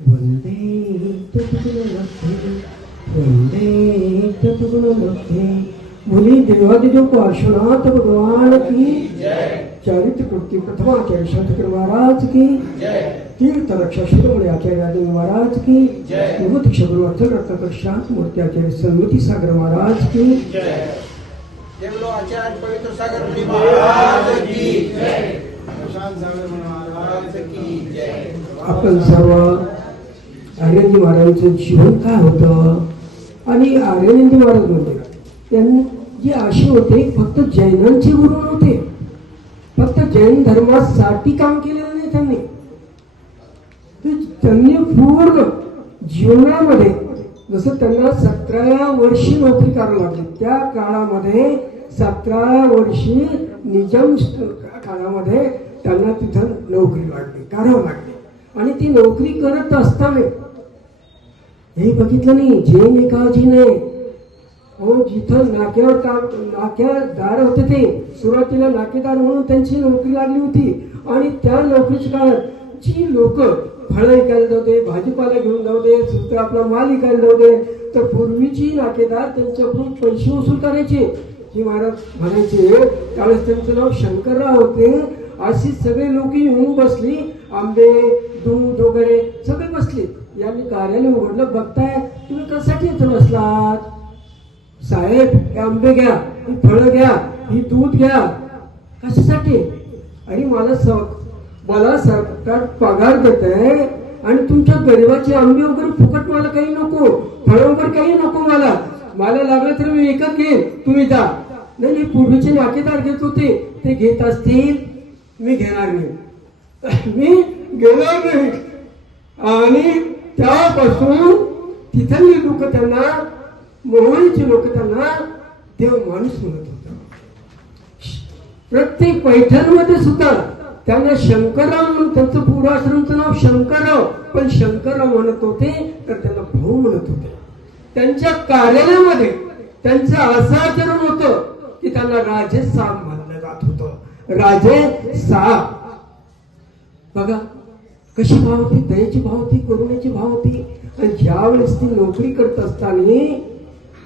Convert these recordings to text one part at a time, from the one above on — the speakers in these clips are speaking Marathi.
वंदे तत्गुणलब्धे वंदे तत्गुणलब्धे। बोली देवादिदेव पार्श्वनाथ भगवान की चरित्र कृति प्रथमाचार्य शंकर महाराज की तीर्थ रक्षा शिरोमणी आचार्य राजेंद्र महाराज की विभूति क्षगुरुवर्थ रत्नाकर शांत मूर्ति आचार्य सन्मति सागर महाराज की देवलो आचार्य पवित्र सागर मुनि महाराज की जय, प्रशांत सागर महाराज की जय। आपण सर्व आर्यनजी महाराजांचं जीवन काय होतं आणि आर्यनजी महाराज म्हणजे त्यांची अशी होते फक्त जैनांचे गुरु नव्हते, फक्त जैन धर्मासाठी काम केलेलं नाही त्यांनी पूर्ण जीवनामध्ये जसं त्यांना 17व्या वर्षी नोकरी करावी लागली, त्या काळामध्ये 17व्या वर्षी निजाम काळामध्ये त्यांना तिथं नोकरी लागली, करावं लागली। आणि ती नोकरी करत असताना हे बघितलं नाही जैन एकाजीने हो जिथं नाक्यादार होते ते सुरुवातीला नाकेदार म्हणून त्यांची नोकरी लागली होती। आणि त्या नोकरीच्या काळात जी लोक फळं विकायला जाऊ दे, भाजीपाला घेऊन जाऊ दे, तर आपला माल विकायला जाऊ दे, तर पूर्वीची नाकेदार त्यांच्याकडून पैसे वसूल करायचे। हे महाराज म्हणायचे त्यावेळेस त्यांचं नाव शंकरराव होते। अशी सगळे लोक येऊन बसली, आंबे दूध वगैरे सगळे बसले। यांनी कार्यालय उघडलं, बघताय तुम्ही कशासाठी इथं बसलात? साहेब हे आंबे घ्या, ही फळं घ्या, ही दूध घ्या, कशासाठी? आणि मला सरकार पगार देत आहे आणि तुमच्या गरिबाचे आंबे वगैरे फुकट मला काही नको, फळं वगैरे काही नको, मला लागलं तर मी विकत घेईन, तुम्ही जा। नाही पूर्वीचे नाकेदार घेत होते ते घेत असतील, मी घेणार नाही, मी घेणार नाही। आणि त्यापासून तिथली लोक त्यांना मोहळीचे लोक त्यांना देव माणूस म्हणत होता। प्रत्येक पैठणमध्ये सुद्धा त्यांना शंकरराव म्हणून, त्यांचं पूर्वाश्रमचं नाव शंकरराव, पण शंकरराव म्हणत होते तर त्यांना भाऊ म्हणत होते। त्यांच्या कार्यालयामध्ये त्यांचं असं आचरण होतं की त्यांना राजे साहेब मानलं जात होतं, राजे साहेब। बघा कशी भाव होती, दयेची भाव होती, करुणेची भाव होती। आणि ज्यावेळेस ती नोकरी करत असताना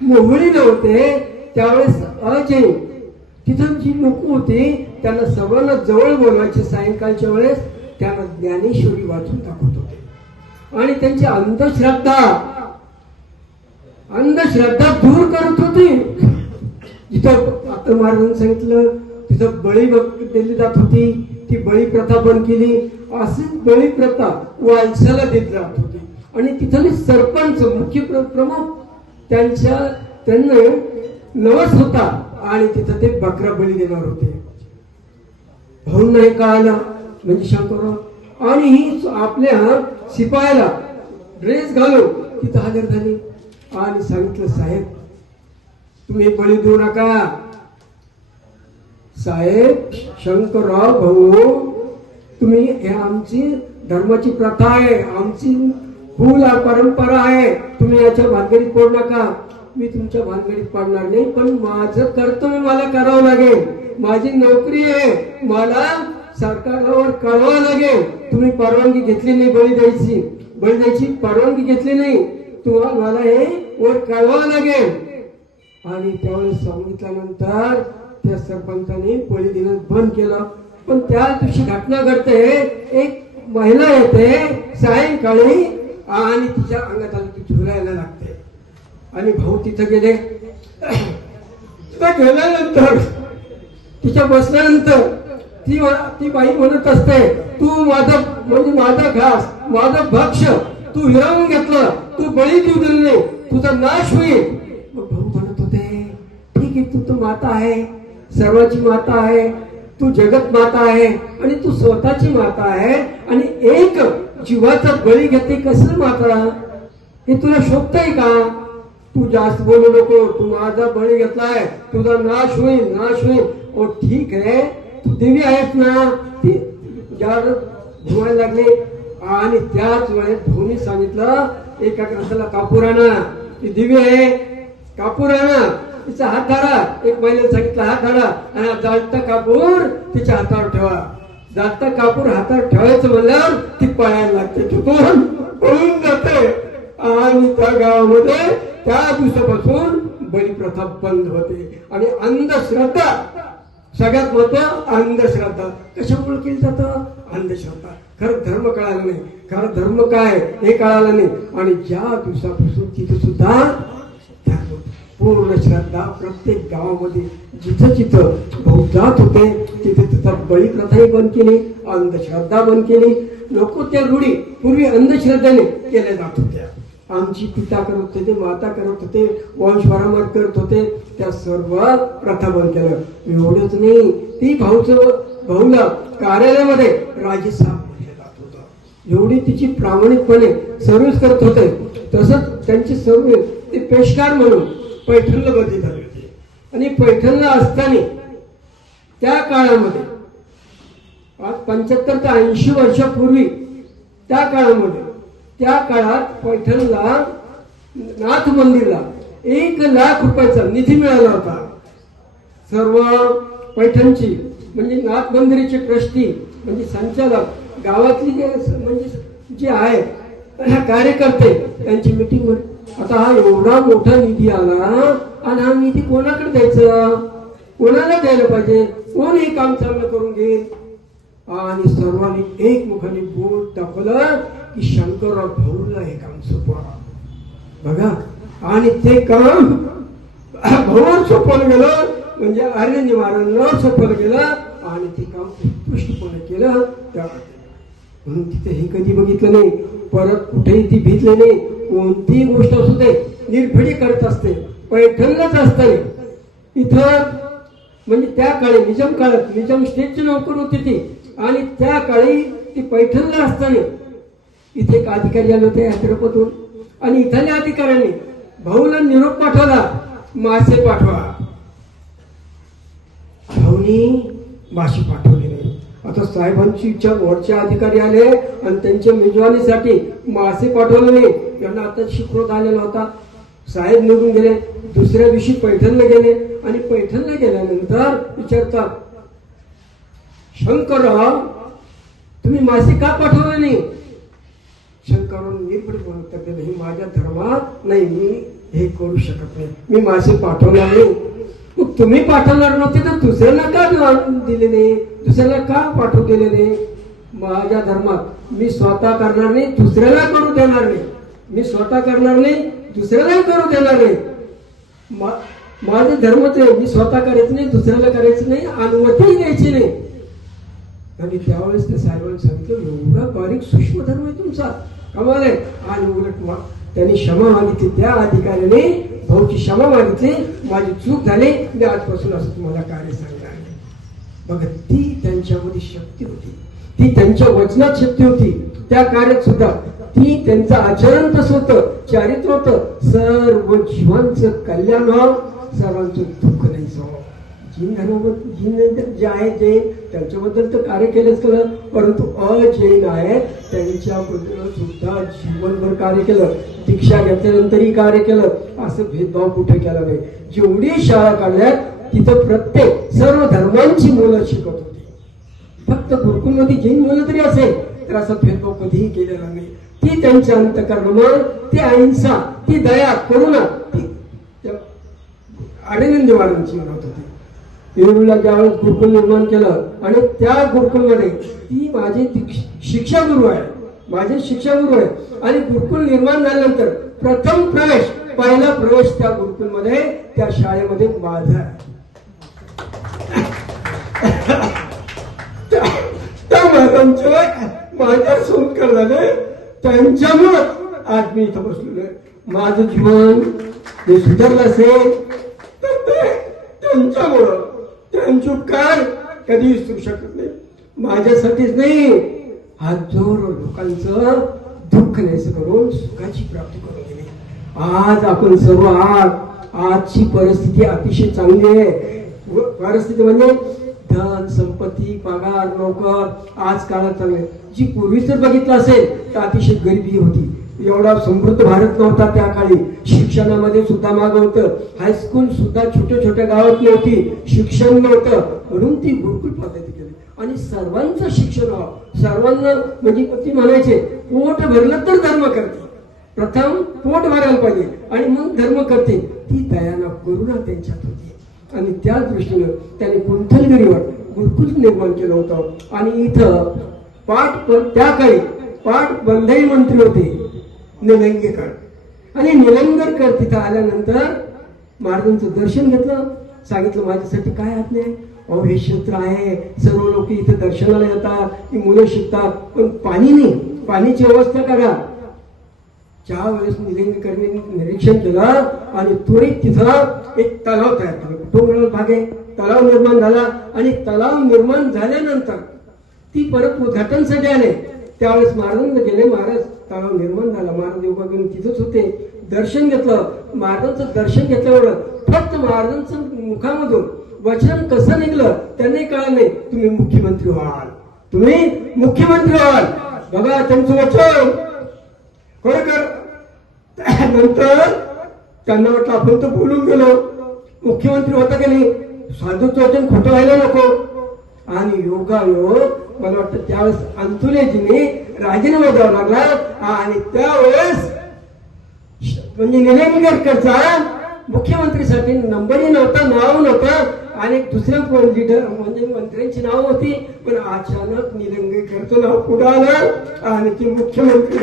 मोहळी नव्हते त्यावेळेस अजैन तिथं जी लोक होती त्यांना सर्वांना जवळ बोलवायचे, सायंकाळच्या वेळेस त्यांना ज्ञानेश्वरी वाचून दाखवत होते आणि त्यांची अंधश्रद्धा दूर करत होती। जिथं आता महाराजांनी सांगितलं तिथं बळी दिली जात होती, ती बळी प्रथा बंद केली। अशीच बळी प्रथा वालसाला दिली जात होती आणि तिथले सरपंच मुख्य प्रमुख त्यांना नवस होता आणि तिथं ते बकरा बळी देणार होते। भाऊंना हे कळालं म्हणजे शंकरराव आणि ही आपल्या शिपायाला ड्रेस घालून तिथं हजर झाली आणि सांगितलं साहेब तुम्ही बळी देऊ नका। साहेब शंकरराव भाऊ तुम्ही हे आमची धर्माची प्रथा आहे, आमची कुल परंपरा आहे, तुम्ही याच्या भानगडीत पडू नका। मी तुमच्या भानगडीत पडणार नाही, पण माझं कर्तव्य मला करावं लागेल, माझी नोकरी आहे, मला सरकारवर कळवावं लागेल। तुम्ही परवानगी घेतली नाही बळी द्यायची परवानगी घेतली नाही, तुम्हाला मला हे वर कळवावं लागेल। आणि त्यावेळेस सांगितल्यानंतर त्या सरपंचाने बळी देणं बंद केलं। पण त्या दिवशी घटना घडते, एक महिला येते सायंकाळी आणि तिच्या अंगात आली ती झुलायला लागते आणि भाऊ तिथं गेले। गेल्यानंतर तिच्या बसल्यानंतर ती बाई म्हणत असते तू माझा घास माझा भक्ष तू हिरावून घेतलं, तू बळी देऊ दिली नाही, तुझा नाश होईल। मग भाऊ म्हणत होते ठीक आहे, तू माता आहे, सर्वाची माता आहे, तू जगत माता आहे आणि तू स्वतःची माता आहे आणि एक जीवाचा बळी घेते कसं माता, हे तुला शोभतंय का? तू जास्त बोलू नको, तू माझा बळी घेतलाय, तुझा नाश होईल। ओ ठीक आहे, तू देवी आहेस ना। ती ज्यावर धुवायला लागले आणि त्याच वेळेस धोनी सांगितलं एका ग्रंथाला कापूर आणा, ती देवी आहे कापूर आणा, तिचा हात धरा। एक महिलेने सांगितलं हात धरा आणि जळता कापूर तिच्या हातावर ठेवा। जाता कापूर हातात ठेवायचं म्हणल्यावर ती पळायला लागते, तिथून पळून जाते. आणि त्या गावामध्ये त्या दिवसापासून बलिप्रथा बंद होते. आणि अंधश्रद्धा, सगळ्यात महत्व अंधश्रद्धा कशामुळे केली जातं? अंधश्रद्धा. खरं धर्म कळालं नाही, खरं धर्म काय हे कळालं नाही. आणि ज्या दिवसापासून तिथे सुद्धा पूर्ण श्रद्धा प्रत्येक गावामध्ये जिथं जिथं भाऊ जात होते तिथे तिथं बळीप्रथाही बंद केली, अंधश्रद्धा बंद केली. लोक त्या रूढी पूर्वी अंधश्रद्धेने केल्या जात होत्या. आमची पिता करत होते, माता करत होते, वंश परंपरा करत होते, त्या सर्व प्रथा बंद केलं. एवढंच नाही, ती भाऊला कार्यालयामध्ये राजेसाहेब म्हटलं जात होतं. एवढी तिची प्रामाणिकपणे सर्व्हिस करत होते. तसंच त्यांची सर्व्हिस ते पेशकार म्हणून पैठणला बदली झाली होती. आणि पैठणला असताना त्या काळामध्ये आज 75 ते 80 वर्षापूर्वी त्या काळामध्ये त्या काळात पैठणला नाथ मंदिरला 1,00,000 रुपयाचा निधी मिळाला होता. सर्व पैठणची म्हणजे नाथ मंदिराचे ट्रस्टी म्हणजे संचालक गावातली म्हणजे जे आहे कार्यकर्ते त्यांची मीटिंग होती. आता हा एवढा मोठा निधी आला आणि हा निधी कोणाकडे द्यायचा, कोणाला द्यायला पाहिजे, कोण हे काम चांगलं करून घेईल. आणि सर्वांनी एकमुखाने बोट दाखवलं की शंकरराव भाऊला हे काम सोपवा बघा. आणि ते काम भाऊवर सोपवलं गेलं म्हणजे आर्य निवारणला सोपवलं गेलं आणि ते काम उत्कृष्टपणे केलं. म्हणून तिथे हे कधी बघितलं नाही, परत कुठेही ती भीतले नाही. कोणतीही गोष्ट असू दे निर्भीड करत असते. पैठणलाच असते इथं म्हणजे त्या काळी निजाम काळात निजाम स्टेटची नोकर होती ती. आणि त्या काळी ती पैठणला असताना इथे एक अधिकारी आले होते हैदराबादहून. आणि इथल्या अधिकाऱ्यांनी भाऊला निरोप पाठवला, मासे पाठवा. भाऊनी मासे पाठवले नाही. आता साहेबांची इच्छा, वरचे अधिकारी आले आणि त्यांच्या मेजवानीसाठी मासे पाठवले नाही. त्यांना आता शिक्रोध आलेला होता. साहेब निघून गेले. दुसऱ्या दिवशी पैठणला गेले आणि पैठणला गेल्यानंतर विचारतात, शंकरराव तुम्ही मासे का पाठवले नाही? शंकरराव निर्भीड बोलत होते, हे माझ्या धर्मात नाही, मी हे करू शकत नाही, मी मासे पाठवणार नाही. मग तुम्ही पाठवणार नव्हते तर दुसऱ्याला का दिले नाही, दुसऱ्याला का पाठवू दिले नाही? माझ्या धर्मात मी स्वतः करणार नाही, दुसऱ्याला करू देणार नाही. मी स्वतः करणार नाही, दुसऱ्याला करू देणार नाही. माझे धर्मच आहे, मी स्वतः करायचं नाही, दुसऱ्याला करायचं नाही, अनुमती द्यायची नाही. आणि त्यावेळेस त्या साहेबांनी सांगितलं, एवढा बारीक सूक्ष्म धर्म आहे तुमचा, कमाल आहे. आणि उलट त्यांनी क्षमा मागितली. त्या अधिकाऱ्याने भाऊची क्षमा मागितली, माझी चूक झाली, मी आजपासून असं तुम्हाला कार्य सांगणार नाही. बघा, ती त्यांच्यामध्ये शक्ती होती, ती त्यांच्या वचनात शक्ती होती. त्या कार्यात सुद्धा ती त्यांचं आचरण तसं होतं, चारित्र होतं. सर्व जीवांचं कल्याण व्हावं, सर्वांचं दुःख नाही जावं. जीन धर्माबद्दल जे आहेत जैन त्यांच्याबद्दल तर कार्य केलंच केलं, परंतु अजैन आहेत त्यांच्याबद्दल सुद्धा जीवनभर कार्य केलं. दीक्षा घेतल्यानंतरही कार्य केलं. असं भेदभाव कुठे केला नाही. जेवढी शाळा काढल्यात तिथं प्रत्येक सर्व धर्मांची मुलं शिकत होती. फक्त गुरुकुलमध्ये जैन मुलं तरी असेल तर असा भेदभाव कधीही केलेला नाही. ती त्यांच्या अंतःकरणामुळे ती अहिंसा, ती दया, करुणा, ती आर्यनंद महाराजांची म्हणत होती. येरूळला ज्यावेळेस गुरुकुल निर्माण केलं आणि त्या गुरुकुलमध्ये ती माझे शिक्षागुरु आहे, माझे शिक्षागुरु आहे. आणि गुरुकुल निर्माण झाल्यानंतर प्रथम प्रवेश, पहिला प्रवेश त्या गुरुकुलमध्ये, त्या शाळेमध्ये माझा आहे. त्या महाराजांच्या माझ्या संस्कार झाले, त्यांच्यामुळे आज मी इथं बसलेलो आहे. माझं जीवन हे सुधारलं असेल तर ते त्यांच्यामुळं. त्यांची उपकार कधी विसरू शकत नाही. माझ्यासाठीच नाही, हजारो लोकांचं दुःख नाहीसं करून सुखाची प्राप्ती करून दिली. आज आपण सर्व आजची परिस्थिती अतिशय चांगली आहे. परिस्थिती म्हणजे धन संपत्ती, पगार, नोकर आज काळात चांगले. जी पूर्वी जर बघितलं असेल तर अतिशय गरिबी होती. एवढा समृद्ध भारत नव्हता त्या काळी. शिक्षणामध्ये सुद्धा माग होतं. हायस्कूल सुद्धा छोट्या छोट्या गावातली होती, शिक्षण नव्हतं. म्हणून ती गुरुकुल पद्धती केली. आणि सर्वांचं शिक्षण व्हावं. सर्वांना म्हणजे ती म्हणायचे पोट भरलं तर धर्म करते. प्रथम पोट भरायला पाहिजे आणि मग धर्म करते. ती दयाना करुणा त्यांच्यात होती आणि त्या दृष्टीनं त्यांनी कुंथलगिरीवर गुरुकुल निर्माण केलं होतं. आणि इथं त्या काळी पाट बंधाई मंत्री होते निलंगेकर. आणि निलंगेकर तिथं आल्यानंतर महाराजांचं दर्शन घेतलं. सांगितलं माझ्यासाठी काय आज्ञा आहे. अहो हे क्षेत्र आहे, सर्व लोक इथे दर्शनाला येतात, ही मुलं शिकतात, पण पाणी नाही, पाण्याची व्यवस्था करा. ज्या वेळेस निलंगेकरने निरीक्षण केलं आणि त्वरित तिथं एक तलाव तयार केला. डोंगराळ भाग आहे, तलाव निर्माण झाला. आणि तलाव निर्माण झाल्यानंतर ती परत उद्घाटनसाठी आले. त्यावेळेस महाराजांना गेले. महाराज तलाव निर्माण झाला. महाराज योगा घेऊन तिथंच होते. दर्शन घेतलं. महाराजांचं दर्शन घेतल्यावर फक्त महाराजांचं मुखामधून वचन कसं निघलं त्यांनाही कळलं नाही. तुम्ही मुख्यमंत्री व्हाल, तुम्ही मुख्यमंत्री व्हाल. बघा त्यांचं वचन खरोखर. नंतर त्यांना वाटलं आपण तर बोलून गेलो, मुख्यमंत्री होता की नाही, साधूचं वचन खोटं व्हायला नको. आणि योगायोग मला वाटतं त्यावेळेस अंतुलेजीने राजीनामा द्यावा लागला. आणि त्यावेळेस म्हणजे निलंगेकरचा मुख्यमंत्रीसाठी नंबरही नव्हता, नाव नव्हतं. आणि दुसऱ्या लीडर म्हणजे मंत्र्यांची नाव होती. पण अचानक निलंगेकरचं नाव पुढे आलं आणि ते मुख्यमंत्री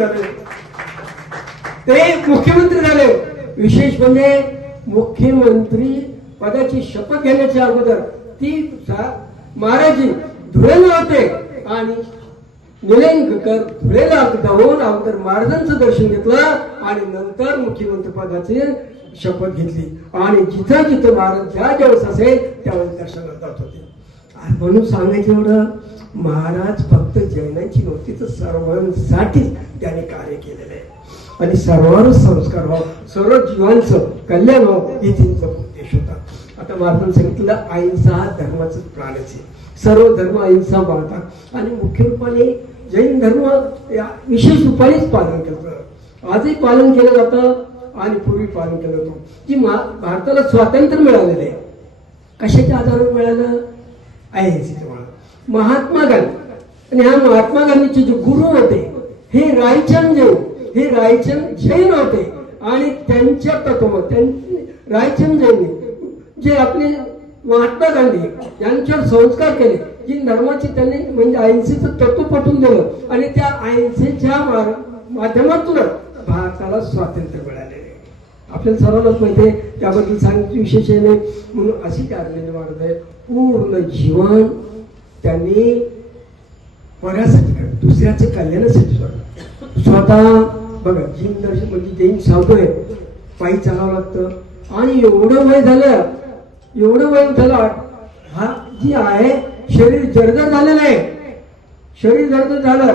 झाले. विशेष म्हणजे मुख्यमंत्री पदाची शपथ घेण्याच्या अगोदर ती महाराजी धुळेला होते आणि निलंगेकर धुळेला जाऊन अगोदर महाराजांचं दर्शन घेतलं आणि नंतर मुख्यमंत्री पदाची शपथ घेतली. आणि जिथं जिथं महाराज ज्या वेळेस असेल त्यावेळेस दर्शनाला जात होते. म्हणून सांगायचं एवढं, महाराज फक्त जैनांची नव्हती तर सर्वांसाठीच त्यांनी कार्य केलेलं आहे. आणि सर्वांवर संस्कार व्हावं, सर्व जीवांचं कल्याण व्हावं हे त्यांचा उद्देश होता. आता महाराजांनी सांगितलं अहिंसा हा धर्माचं प्राणच आहे. सर्व धर्म अहिंसा पाळतात आणि मुख्य रूपाने जैन धर्म विशेष रूपानेच पालन करतं. आजही पालन केलं जातं आणि पूर्वी पालन केलं होतं. की भारताला स्वातंत्र्य मिळालेलं आहे कशाच्या आधारावर मिळालं, अहिंसेमुळे. महात्मा गांधी आणि ह्या महात्मा गांधीचे जे गुरु होते हे रायचंद जैन होते. आणि त्यांच्या तत्व रायचंद जैन जे आपले महात्मा गांधी यांच्यावर संस्कार केले, जी धर्माची त्यांनी म्हणजे अहिंसेचं तत्व पटवून दिलं आणि त्या अहिंसेच्या माध्यमातून भारताला स्वातंत्र्य मिळालेले. आपल्याला सर्वांनाच माहिती आहे, त्याबद्दल सांगितलं विशेष नाही. म्हणून अशी कारणे महाराज आहे पूर्ण जीवन त्यांनी बऱ्यासाठी काढलं, दुसऱ्याचं कल्याणासाठी सोडलं. स्वतः बघा जीन दर्शन म्हणजे जैन साधू आहे, पायी चालावं लागतं आणि एवढं वय झालं हा जी आहे शरीर जर्जर झालेलं आहे. शरीर जर्जर झालं,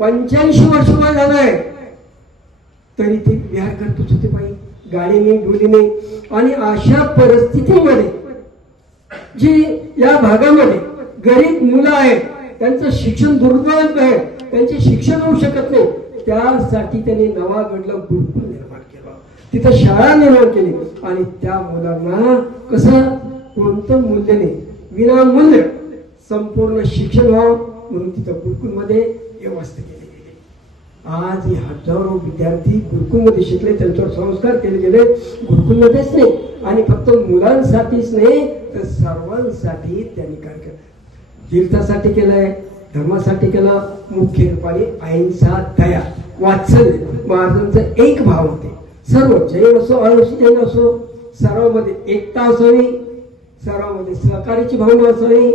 85 वर्ष वय झालंय तरी ते विहार करतच होते पायी, गाडीने डोलीने. आणि अशा परिस्थितीमध्ये जी या भागामध्ये गरीब मुलं आहेत, त्यांचं शिक्षण दुर्गम आहे, त्यांचे शिक्षण होऊ शकत नाही, त्यासाठी त्यांनी नवागडला गुरुकुल निर्माण केलं, तिथं शाळा निर्माण केली. आणि त्या मुलांना कसं कोणतं मूल्य नाही, विनामूल्य संपूर्ण शिक्षण व्हावं म्हणून तिथं गुरुकुलमध्ये व्यवस्था केली गेली. आज हे हजारो विद्यार्थी गुरुकुलमध्ये शिकले, त्यांच्यावर संस्कार केले गेले. गुरुकुलमध्येच नाही आणि फक्त मुलांसाठीच नाही तर सर्वांसाठी त्यांनी काय केलं, तीर्थासाठी केलंय, धर्मासाठी केलं. मुख्य रूपाने अहिंसा, दया, वात्सल्य महाराजांचा एक भाव होते. सर्व जैन असो अजैन असो सर्वांमध्ये एकता असावी, सर्वांमध्ये सहकार्याची भावना असावी,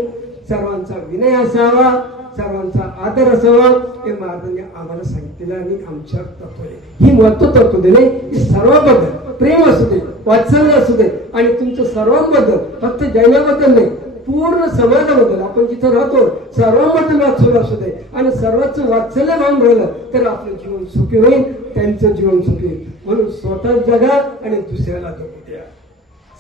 सर्वांचा विनय असावा, सर्वांचा आदर असावा हे महाराजांनी आम्हाला सांगितलेलं आणि आमच्या तत्व ही महत्व तत्व दिले. की सर्वांबद्दल प्रेम असू दे, वात्सल्य असू दे आणि तुमचं सर्वांबद्दल, फक्त जैनाबद्दल नाही पूर्ण समाजाबद्दल, आपण जिथं राहतो सर्वांबद्दल वात्सल्य असू दे आणि सर्वांचं वात्सल्य भावून राहिलं तर आपलं जीवन सुखी होईल, त्यांचं जीवन सुखी होईल. म्हणून स्वतः जगा आणि दुसऱ्याला जगू द्या,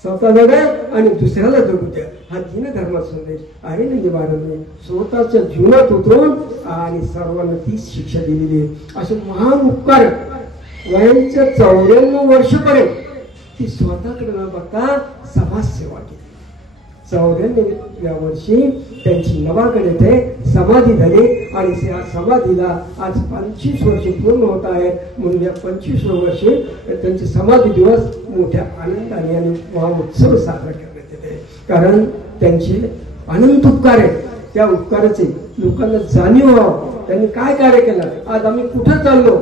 स्वतः जगा आणि दुसऱ्याला जगू द्या, हा दीन धर्माचा संदेश आहे. म्हणजे महाराजांनी स्वतःच्या जीवनात उतरून आणि सर्वांना ती शिक्षा दिलेली आहे. असे महान उपकार वयाच्या 94 वर्षापर्यंत ती स्वतःकडे न बघता समाजसेवा केली. 14व्या वर्षी त्यांची नवागड येथे समाधी झाली आणि या समाधीला आज 25 वर्षे पूर्ण होत आहेत. म्हणून या 25व्या वर्षी त्यांचे समाधी दिवस मोठ्या आनंदाने आणि महोत्सव साजरा करण्यात येते. कारण त्यांचे अनंत उपकार आहेत. त्या उपकाराचे लोकांना जाणीव व्हावं. त्यांनी काय कार्य केलं, आज आम्ही कुठं चाललो,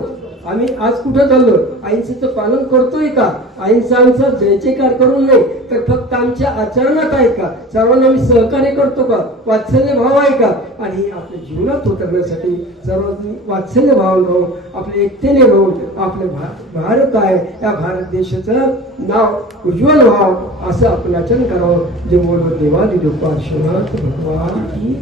आम्ही आज कुठं चाललो, अहिंसेचं पालन करतोय का, अहिंसांचा जयजयकार करून नाही तर फक्त आमच्या आचरणात आहे का, सर्वांना आम्ही सहकार्य करतो का, वात्सल्य भाव आहे का. आणि आपल्या जीवनात उतरण्यासाठी सर्वांनी वात्सल्य भाव राहून आपल्या एकतेने राहून आपले भारत आहे या भारत देशाचं नाव उज्ज्वल व्हावं असं आपण आचरण करावं. जे बोलवं देवादिदेव पार्श्वनाथ भगवान की